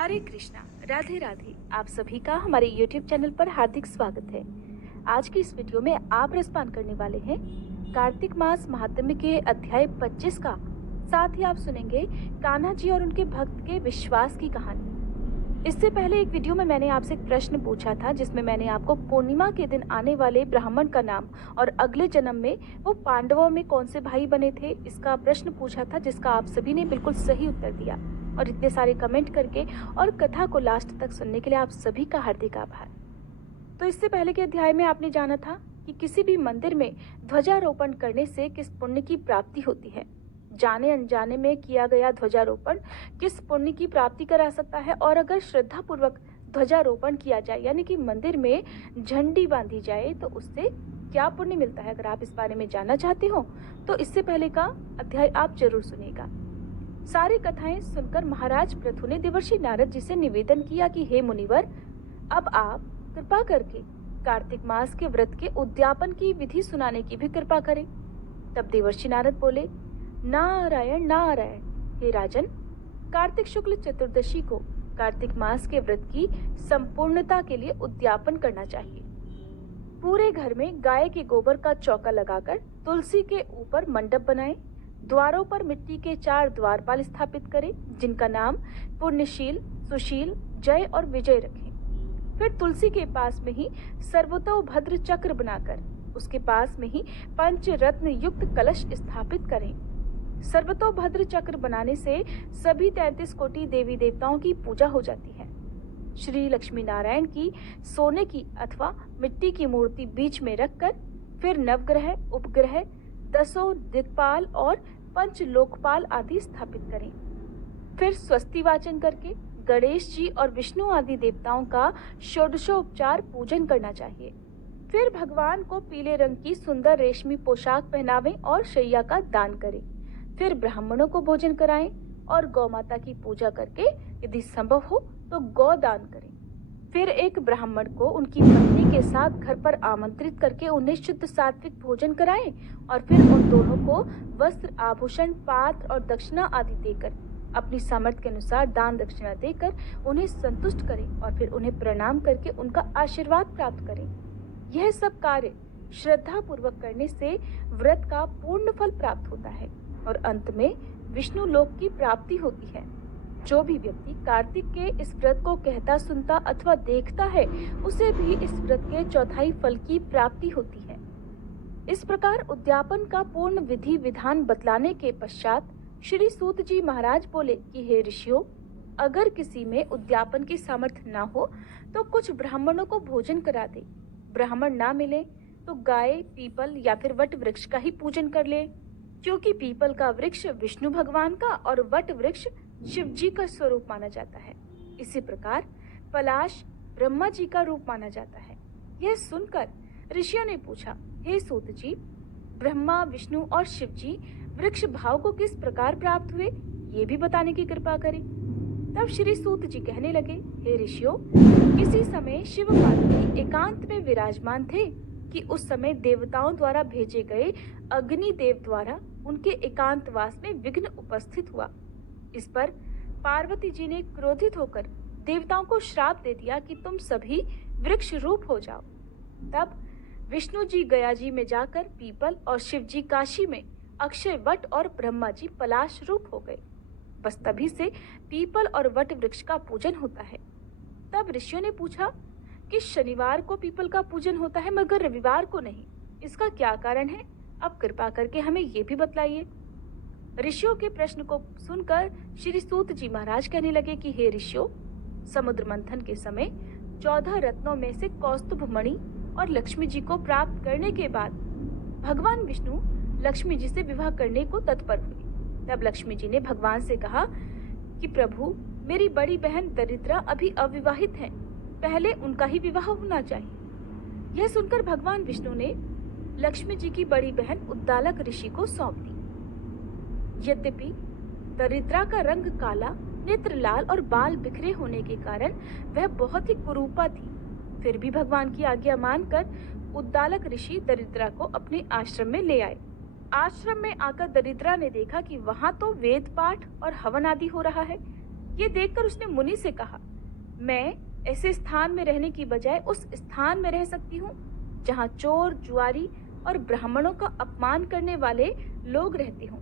हरे कृष्णा। राधे राधे। आप सभी का हमारे YouTube चैनल पर हार्दिक स्वागत है। आज की इस वीडियो में आप रसपान करने वाले हैं कार्तिक मास महात्म्य के अध्याय 25 का। साथ ही आप सुनेंगे कान्हा जी और उनके भक्त के विश्वास की कहानी। इससे पहले एक वीडियो में मैंने आपसे एक प्रश्न पूछा था, जिसमें मैंने आपको पूर्णिमा के दिन आने वाले ब्राह्मण का नाम और अगले जन्म में वो पांडवों में कौन से भाई बने थे, इसका प्रश्न पूछा था, जिसका आप सभी ने बिल्कुल सही उत्तर दिया। और इतने सारे कमेंट करके और कथा को लास्ट तक सुनने के लिए आप सभी का हार्दिक आभार। तो इससे पहले के अध्याय में आपने जाना था कि किसी भी मंदिर में ध्वजारोपण करने से किस पुण्य की प्राप्ति होती है। जाने अनजाने में किया गया ध्वजारोपण किस पुण्य की प्राप्ति करा सकता है, और अगर श्रद्धा पूर्वक ध्वजारोपण किया जाए यानी कि मंदिर में झंडी बांधी जाए तो उससे क्या पुण्य मिलता है। अगर आप इस बारे में जानना चाहते हो तो इससे पहले का अध्याय आप जरूर सुनिएगा। सारी कथाएं सुनकर महाराज पृथु ने देवर्षि नारद जी से निवेदन किया कि हे मुनिवर, अब आप कृपा करके कार्तिक मास के व्रत के उद्यापन की विधि सुनाने की भी कृपा करें। तब देवर्षि नारद बोले, नारायण नारायण। हे राजन, कार्तिक शुक्ल चतुर्दशी को कार्तिक मास के व्रत की संपूर्णता के लिए उद्यापन करना चाहिए। पूरे घर में गाय के गोबर का चौका लगाकर तुलसी के ऊपर मंडप बनाएं। द्वारों पर मिट्टी के 4 द्वारपाल स्थापित करें, जिनका नाम पुण्यशील, सुशील, जय और विजय रखें। फिर तुलसी के पास में ही सर्वतोभद्र चक्र बनाकर उसके पास में ही पंचरत्न युक्त कलश स्थापित करें। सर्वतोभद्र चक्र बनाने से सभी 33 कोटि देवी देवताओं की पूजा हो जाती है। श्री लक्ष्मी नारायण की सोने की अथवा मिट्टी की मूर्ति बीच में रखकर फिर नवग्रह, उपग्रह, 10 दिक्पाल और 5 लोकपाल आदि स्थापित करें। फिर स्वस्ति वाचन करके गणेश जी और विष्णु आदि देवताओं का षोडशोपचार पूजन करना चाहिए। फिर भगवान को पीले रंग की सुंदर रेशमी पोशाक पहनावें और शैया का दान करें। फिर ब्राह्मणों को भोजन कराएं और गौ माता की पूजा करके यदि संभव हो तो गौ दान करें। फिर एक ब्राह्मण को उनकी पत्नी के साथ घर पर आमंत्रित करके उन्हें शुद्ध सात्विक भोजन कराएं और फिर उन दोनों को वस्त्र, आभूषण, पात्र और दक्षिणा आदि देकर अपनी सामर्थ्य के अनुसार दान दक्षिणा देकर उन्हें संतुष्ट करें और फिर उन्हें प्रणाम करके उनका आशीर्वाद प्राप्त करें। यह सब कार्य श्रद्धा पूर्वक करने से व्रत का पूर्ण फल प्राप्त होता है और अंत में विष्णु लोक की प्राप्ति होती है। जो भी व्यक्ति कार्तिक के इस व्रत को कहता, सुनता अथवा देखता है, उसे भी इस व्रत के चौथाई फल की प्राप्ति होती है। इस प्रकार उद्यापन का पूर्ण विधि विधान बतलाने के पश्चात श्री सूत जी महाराज बोले कि हे ऋषियों, अगर किसी में उद्यापन की सामर्थ्य ना हो तो कुछ ब्राह्मणों को भोजन करा दे। ब्राह्मण ना मिले तो गाय, पीपल या फिर वट वृक्ष का ही पूजन कर ले, क्योंकि पीपल का वृक्ष विष्णु भगवान का और वट वृक्ष शिव जी का स्वरूप माना जाता है। इसी प्रकार पलाश ब्रह्मा जी का रूप माना जाता है। यह सुनकर ऋषियों ने पूछा, हे सूत जी, ब्रह्मा, विष्णु और शिव जी वृक्ष भाव को किस प्रकार प्राप्त हुए, ये भी बताने की कृपा करें। तब श्री सूत जी कहने लगे, हे ऋषियों, किसी समय शिव पार्वती एकांत में विराजमान थे कि उस समय देवताओं द्वारा भेजे गए अग्नि देव द्वारा उनके एकांतवास में विघ्न उपस्थित हुआ। इस पर पार्वती जी ने क्रोधित होकर देवताओं को श्राप दे दिया कि तुम सभी वृक्ष रूप हो जाओ। तब विष्णु जी गया जी में जाकर पीपल और शिव जी काशी में अक्षय वट और ब्रह्मा जी पलाश रूप हो गए। बस तभी से पीपल और वट वृक्ष का पूजन होता है। तब ऋषियों ने पूछा कि शनिवार को पीपल का पूजन होता है मगर रविवार को नहीं, इसका क्या कारण है? अब कृपा करके हमें ये भी बतलाइए। ऋषियों के प्रश्न को सुनकर श्री सूत जी महाराज कहने लगे कि हे ऋषियों, समुद्र मंथन के समय 14 रत्नों में से कौस्तुभ मणि और लक्ष्मी जी को प्राप्त करने के बाद भगवान विष्णु लक्ष्मी जी से विवाह करने को तत्पर हुए। तब लक्ष्मी जी ने भगवान से कहा कि प्रभु, मेरी बड़ी बहन दरिद्रा अभी अविवाहित है, पहले उनका ही विवाह होना चाहिए। यह सुनकर भगवान विष्णु ने लक्ष्मी जी की बड़ी बहन उद्दालक ऋषि को सौंप दी। यद्यपि दरिद्रा का रंग काला, नेत्र लाल और बाल बिखरे होने के कारण वह बहुत ही कुरूपा थी, फिर भी भगवान की आज्ञा मानकर उद्दालक ऋषि दरिद्रा को अपने आश्रम में ले आए। आश्रम में आकर दरिद्रा ने देखा कि वहां तो वेद पाठ और हवन आदि हो रहा है। ये देखकर उसने मुनि से कहा, मैं ऐसे स्थान में रहने की बजाय उस स्थान में रह सकती हूँ जहाँ चोर, जुआरी और ब्राह्मणों का अपमान करने वाले लोग रहते हों।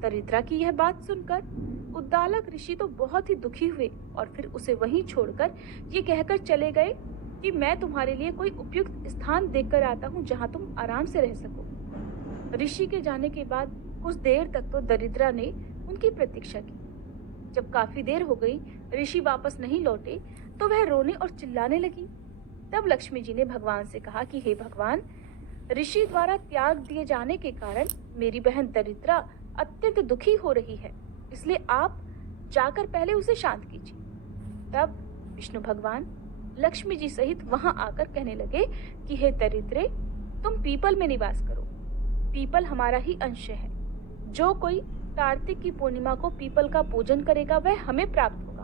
दरिद्रा की यह बात सुनकर उद्दालक ऋषि तो बहुत ही दुखी हुए और फिर उसे वहीं छोड़कर ये कहकर चले गए कि मैं तुम्हारे लिए कोई उपयुक्त स्थान देखकर आता हूँ जहाँ तुम आराम से रह सको। ऋषि के जाने के बाद कुछ देर तक तो दरिद्रा ने उनकी प्रतीक्षा की। जब काफी देर हो गई, ऋषि वापस नहीं लौटे तो वह रोने और चिल्लाने लगी। तब लक्ष्मी जी ने भगवान से कहा कि हे भगवान, ऋषि द्वारा त्याग दिए जाने के कारण मेरी बहन दरिद्रा अत्यंत दुखी हो रही है, इसलिए आप जाकर पहले उसे शांत कीजिए। तब विष्णु भगवान लक्ष्मी जी सहित वहां आकर कहने लगे कि हे दरिद्रे, तुम पीपल में निवास करो। पीपल हमारा ही अंश है। जो कोई कार्तिक की पूर्णिमा को पीपल का पूजन करेगा वह हमें प्राप्त होगा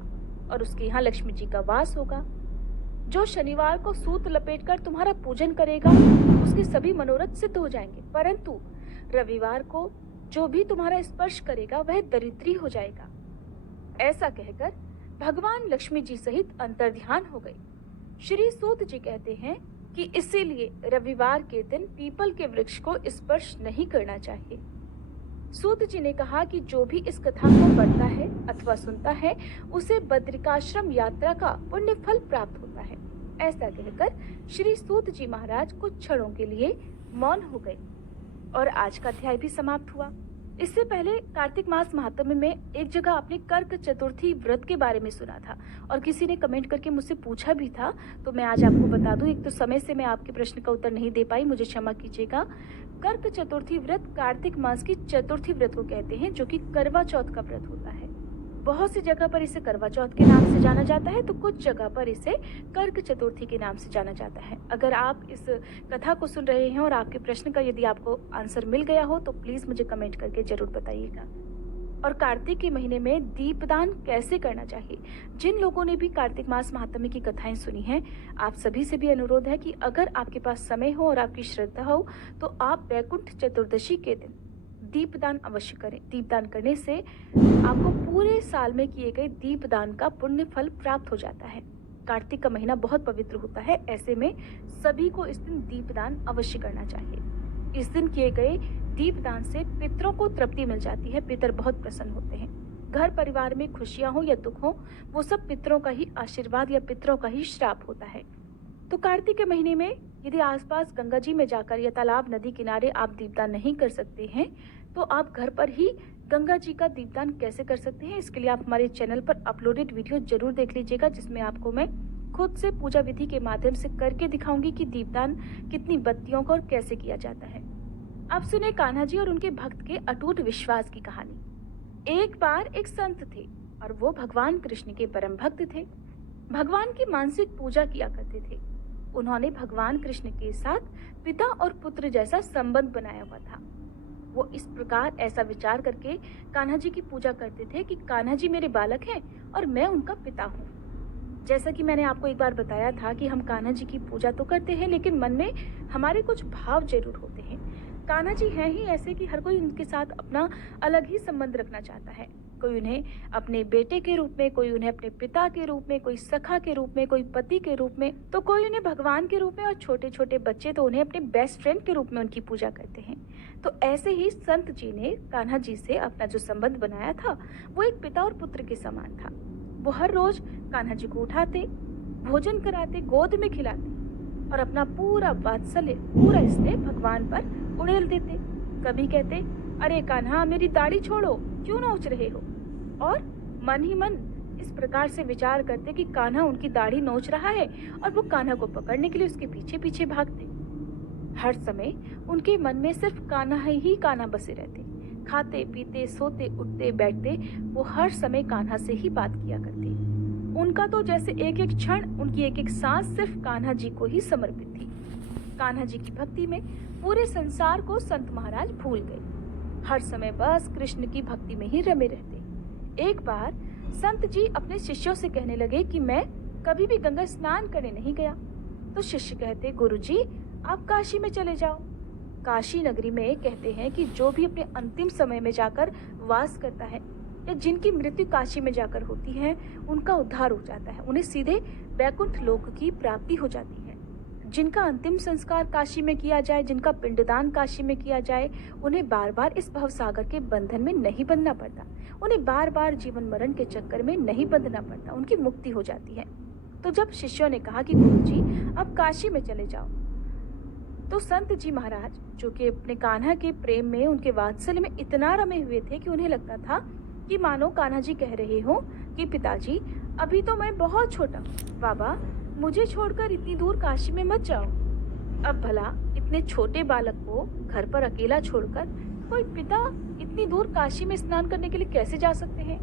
और उसके यहाँ लक्ष्मी जी का वास होगा। जो शनिवार को सूत लपेटकर तुम्हारा पूजन करेगा उसके सभी मनोरथ सिद्ध हो जाएंगे, परंतु रविवार को जो भी तुम्हारा स्पर्श करेगा वह दरिद्री हो जाएगा। ऐसा कहकर भगवान लक्ष्मी जी सहित अंतर्ध्यान हो गए। श्री सूत जी कहते हैं कि इसीलिए रविवार के दिन पीपल के वृक्ष को स्पर्श नहीं करना चाहिए। सूत जी ने कहा कि जो भी इस कथा को पढ़ता है अथवा सुनता है उसे बद्रिकाश्रम यात्रा का पुण्य फल प्राप्त होता है। ऐसा कहकर श्री सूत जी महाराज कुछ क्षणों के लिए मौन हो गए और आज का अध्याय भी समाप्त हुआ। इससे पहले कार्तिक मास महात्म्य में एक जगह आपने कर्क चतुर्थी व्रत के बारे में सुना था और किसी ने कमेंट करके मुझसे पूछा भी था, तो मैं आज आपको बता दूं। एक तो समय से मैं आपके प्रश्न का उत्तर नहीं दे पाई, मुझे क्षमा कीजिएगा। कर्क चतुर्थी व्रत कार्तिक मास की चतुर्थी व्रत को कहते हैं, जो कि करवा चौथ का व्रत होता है। बहुत सी जगह पर इसे करवा चौथ के नाम से जाना जाता है तो कुछ जगह पर इसे कर्क चतुर्थी के नाम से जाना जाता है। अगर आप इस कथा को सुन रहे हैं और आपके प्रश्न का यदि आपको आंसर मिल गया हो तो प्लीज मुझे कमेंट करके जरूर बताइएगा। और कार्तिक के महीने में दीपदान कैसे करना चाहिए, जिन लोगों ने भी कार्तिक मास महात्म्य की कथाएं सुनी हैं, आप सभी से भी अनुरोध है कि अगर आपके पास समय हो और आपकी श्रद्धा हो तो आप वैकुंठ चतुर्दशी के दिन दीपदान अवश्य करें। दीपदान करने से आपको पूरे साल में किए गए दीपदान का पुण्य फल प्राप्त हो जाता है। कार्तिक का महीना बहुत पवित्र होता है, ऐसे में सभी को इस दिन दीपदान अवश्य करना चाहिए। इस दिन किए गए दीपदान से पितरों को तृप्ति मिल जाती है, पितर बहुत प्रसन्न होते हैं। घर परिवार में खुशियां हो या दुख हो, वो सब पितरों का ही आशीर्वाद या पितरों का ही श्राप होता है। तो कार्तिक के महीने में यदि आसपास गंगा जी में जाकर या तालाब, नदी किनारे आप दीपदान नहीं कर सकते हैं तो आप घर पर ही गंगा जी का दीपदान कैसे कर सकते हैं, इसके लिए आप हमारे चैनल पर अपलोडेड वीडियो जरूर देख लीजिएगा, जिसमें आपको मैं खुद से पूजा विधि के माध्यम से करके दिखाऊंगी कि दीपदान कितनी बत्तियों का और कैसे किया जाता है। अब सुने कान्हा जी और उनके भक्त के अटूट विश्वास की कहानी। एक बार एक संत थे और वो भगवान कृष्ण के परम भक्त थे। भगवान की मानसिक पूजा किया करते थे। उन्होंने भगवान कृष्ण के साथ पिता और पुत्र जैसा संबंध बनाया हुआ था। वो इस प्रकार ऐसा विचार करके कान्हा जी की पूजा करते थे कि कान्हा जी मेरे बालक हैं और मैं उनका पिता हूँ। जैसा कि मैंने आपको एक बार बताया था कि हम कान्हा जी की पूजा तो करते हैं लेकिन मन में हमारे कुछ भाव जरूर होते हैं। कान्हा जी हैं ही ऐसे कि हर कोई उनके साथ अपना अलग ही संबंध रखना चाहता है। कोई उन्हें अपने बेटे के रूप में, कोई उन्हें अपने पिता के रूप में, कोई सखा के रूप में, कोई पति के रूप में, तो कोई उन्हें भगवान के रूप में, और छोटे छोटे बच्चे तो उन्हें अपने बेस्ट फ्रेंड के रूप में उनकी पूजा करते हैं। तो ऐसे ही संत जी ने कान्हा जी से अपना जो संबंध बनाया था वो एक पिता और पुत्र के समान था। वो हर रोज कान्हा जी को उठाते, भोजन कराते, गोद में खिलाते और अपना पूरा वात्सल्य, पूरा स्नेह भगवान पर उड़ेल देते। कभी कहते, अरे कान्हा मेरी दाढ़ी छोड़ो, क्यों नोच रहे हो, और मन ही मन इस प्रकार से विचार करते कि कान्हा उनकी दाढ़ी नोच रहा है और वो कान्हा को पकड़ने के लिए उसके पीछे पीछे भागते। हर समय उनके मन में सिर्फ कान्हा ही कान्हा बसे रहते। खाते पीते, सोते उठते बैठते वो हर समय कान्हा से ही बात किया करते। उनका तो जैसे एक एक क्षण, उनकी एक एक सांस सिर्फ कान्हा जी को ही समर्पित थी। कान्हा जी की भक्ति में पूरे संसार को संत महाराज भूल गए। हर समय बस कृष्ण की भक्ति में ही रमे रहते। एक बार संत जी अपने शिष्यों से कहने लगे कि मैं कभी भी गंगा स्नान करने नहीं गया। तो शिष्य कहते, गुरुजी आप काशी में चले जाओ। काशी नगरी में कहते हैं कि जो भी अपने अंतिम समय में जाकर वास करता है या जिनकी मृत्यु काशी में जाकर होती है, उनका उद्धार हो जाता है, उन्हें सीधे वैकुंठ लोक की प्राप्ति हो जाती है। जिनका अंतिम संस्कार काशी में किया जाए, जिनका पिंडदान काशी में किया जाए, उन्हें बार बार इस भवसागर के बंधन में नहीं बंधना पड़ता, उन्हें बार बार जीवन मरण के चक्कर में नहीं बंधना पड़ता, उनकी मुक्ति हो जाती है। तो जब शिष्यों ने कहा कि गुरुजी अब काशी में चले जाओ, तो संत जी महाराज, जो कि अपने कान्हा के प्रेम में, उनके वात्सल्य में इतना रमे हुए थे कि उन्हें लगता था कि मानो कान्हा जी कह रहे हो कि पिताजी अभी तो मैं बहुत छोटा हूँ, बाबा मुझे छोड़कर इतनी दूर काशी में मत जाओ। अब भला इतने छोटे बालक को घर पर अकेला छोड़कर कोई पिता इतनी दूर काशी में स्नान करने के लिए कैसे जा सकते हैं।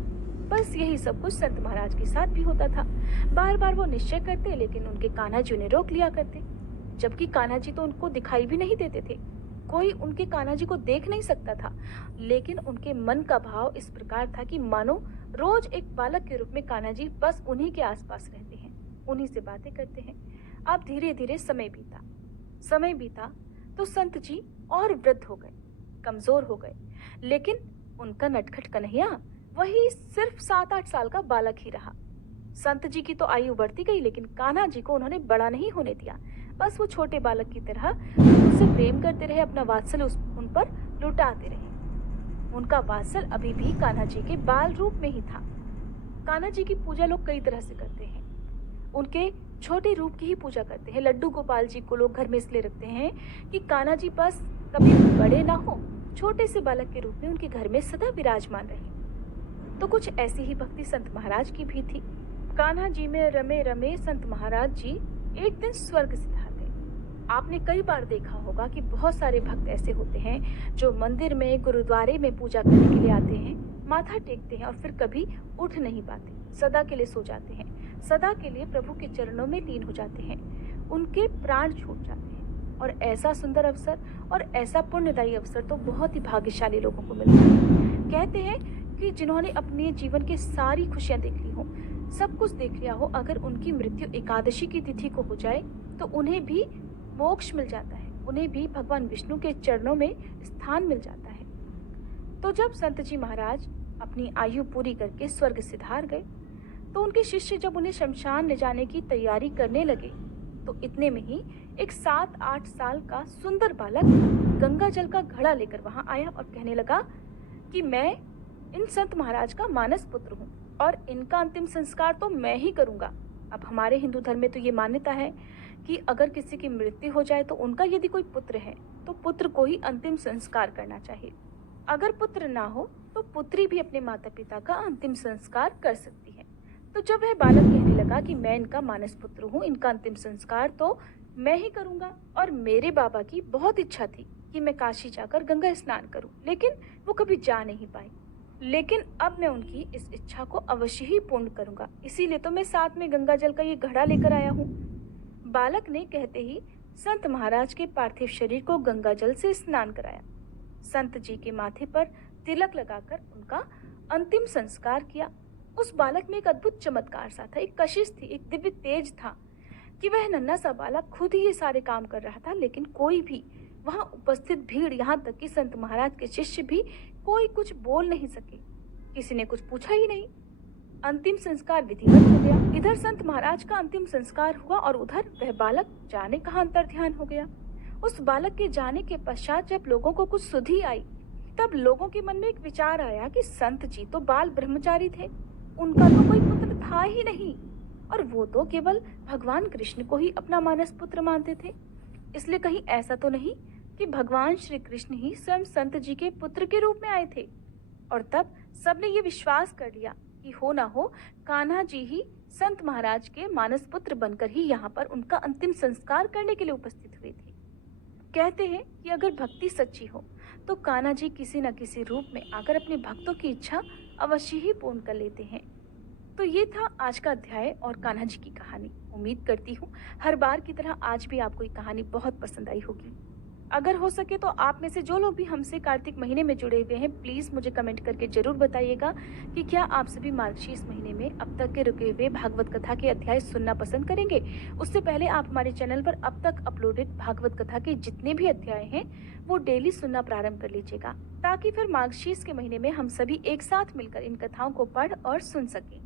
बस यही सब कुछ संत महाराज के साथ भी होता था। बार बार वो निश्चय करते, लेकिन उनके कान्हा जी उन्हें रोक लिया करते, जबकि कान्हा जी तो उनको दिखाई भी नहीं देते थे, कोई उनके कान्हा जी को देख नहीं सकता था। लेकिन उनके मन का भाव इस प्रकार था कि मानो रोज एक बालक के रूप में कान्हा जी बस उन्हीं के आसपास रहते हैं, उन्हीं से बातें करते हैं। अब धीरे धीरे समय बीता तो संत जी और वृद्ध हो गए, कमजोर हो गए, लेकिन उनका नटखट कन्हैया वही सिर्फ 7-8 साल का बालक ही रहा। संत जी की तो आयु बढ़ती गई, लेकिन कान्हा जी को उन्होंने बड़ा नहीं होने दिया। बस वो छोटे बालक की तरह उनसे प्रेम करते रहे, अपना वात्सल्य उन पर लुटाते रहे। उनका वात्सल्य अभी भी कान्हा जी के बाल रूप में ही था। कान्हा जी की पूजा लोग कई तरह से करते हैं, उनके छोटे रूप की ही पूजा करते हैं। लड्डू गोपाल जी को लोग घर में इसलिए रखते हैं कि कान्हा जी बस कभी बड़े ना हो, छोटे से बालक के रूप में उनके घर में सदा विराजमान रहे। तो कुछ ऐसी ही भक्ति संत महाराज की भी थी। कान्हा जी में रमे रमे संत महाराज जी एक दिन स्वर्ग सिधार गए। आपने कई बार देखा होगा कि बहुत सारे भक्त ऐसे होते हैं जो मंदिर में, गुरुद्वारे में पूजा करने के लिए आते हैं, माथा टेकते हैं और फिर कभी उठ नहीं पाते, सदा के लिए सो जाते हैं, सदा के लिए प्रभु के चरणों में लीन हो जाते हैं, उनके प्राण छूट जाते हैं। और ऐसा सुंदर अवसर और ऐसा पुण्यदायी अवसर तो बहुत ही भाग्यशाली लोगों को मिलता है। कहते हैं कि जिन्होंने अपने जीवन की सारी खुशियां देख ली हो, सब कुछ देख लिया हो, अगर उनकी मृत्यु एकादशी की तिथि को हो जाए तो उन्हें भी मोक्ष मिल जाता है, उन्हें भी भगवान विष्णु के चरणों में स्थान मिल जाता है। तो जब संत जी महाराज अपनी आयु पूरी करके स्वर्ग सिधार गए, तो उनके शिष्य जब उन्हें शमशान ले जाने की तैयारी करने लगे, तो इतने में ही एक 7-8 साल का सुंदर बालक गंगा जल का घड़ा लेकर वहां आया और कहने लगा कि मैं इन संत महाराज का मानस पुत्र हूँ और इनका अंतिम संस्कार तो मैं ही करूंगा। अब हमारे हिंदू धर्म में तो ये मान्यता है कि अगर किसी की मृत्यु हो जाए तो उनका यदि कोई पुत्र है तो पुत्र को ही अंतिम संस्कार करना चाहिए। अगर पुत्र ना हो तो पुत्री भी अपने माता पिता का अंतिम संस्कार कर सकती है। तो जब वह बालक कहने लगा कि मैं इनका मानस पुत्र हूँ, इनका अंतिम संस्कार तो मैं ही करूंगा, और मेरे बाबा की बहुत इच्छा थी कि मैं काशी जाकर गंगा स्नान करूं, लेकिन वो कभी जा नहीं पाई, लेकिन अब मैं उनकी इस इच्छा को अवश्य ही पूर्ण करूंगा, इसीलिए तो मैं साथ में गंगा जल का ये घड़ा लेकर आया हूँ। बालक ने कहते ही संत महाराज के पार्थिव शरीर को गंगा जल से स्नान कराया, संत जी के माथे पर तिलक लगाकर उनका अंतिम संस्कार किया। उस बालक में एक अद्भुत चमत्कार सा था, एक कशिश थी, एक दिव्य तेज था कि वह नन्हा सा बालक खुद ही ये सारे काम कर रहा था, लेकिन कोई भी वहां उपस्थित भीड़, यहाँ तक कि संत महाराज के शिष्य भी कोई कुछ बोल नहीं सके, किसी ने कुछ पूछा ही नहीं। अंतिम संस्कार विधिवत हो गया। इधर संत महाराज का अंतिम संस्कार हुआ और उधर वह बालक जाने कहाँ अंतर ध्यान हो गया। उस बालक के जाने के पश्चात जब लोगों को कुछ सुधि आई, तब लोगों के मन में एक विचार आया कि संत जी तो बाल ब्रह्मचारी थे, उनका तो कोई पुत्र था ही नहीं, और वो तो केवल भगवान कृष्ण को ही अपना मानस पुत्र मानते थे। इसलिए कहीं ऐसा तो नहीं कि भगवान श्री कृष्ण ही स्वयं संत जी के पुत्र के रूप में आए थे। और तब सबने ये विश्वास कर लिया कि हो ना हो कान्हा जी ही संत महाराज के मानस पुत्र बनकर ही यहाँ पर उनका अंतिम संस्कार करने के लिए उपस्थित हुए थे। कहते हैं कि अगर भक्ति सच्ची हो तो कान्हा जी किसी न किसी रूप में आकर अपने भक्तों की इच्छा अवश्य ही पूर्ण कर लेते हैं। तो ये था आज का अध्याय और कान्हा जी की कहानी। उम्मीद करती हूँ हर बार की तरह आज भी आपको ये कहानी बहुत पसंद आई होगी। अगर हो सके तो आप में से जो लोग भी हमसे कार्तिक महीने में जुड़े हुए हैं, प्लीज़ मुझे कमेंट करके ज़रूर बताइएगा कि क्या आप सभी मार्गशीर्ष महीने में अब तक के रुके हुए भागवत कथा के अध्याय सुनना पसंद करेंगे। उससे पहले आप हमारे चैनल पर अब तक अपलोडेड भागवत कथा के जितने भी अध्याय हैं, वो डेली सुनना प्रारंभ कर लीजिएगा, ताकि फिर मार्गशीर्ष के महीने में हम सभी एक साथ मिलकर इन कथाओं को पढ़ और सुन सकें।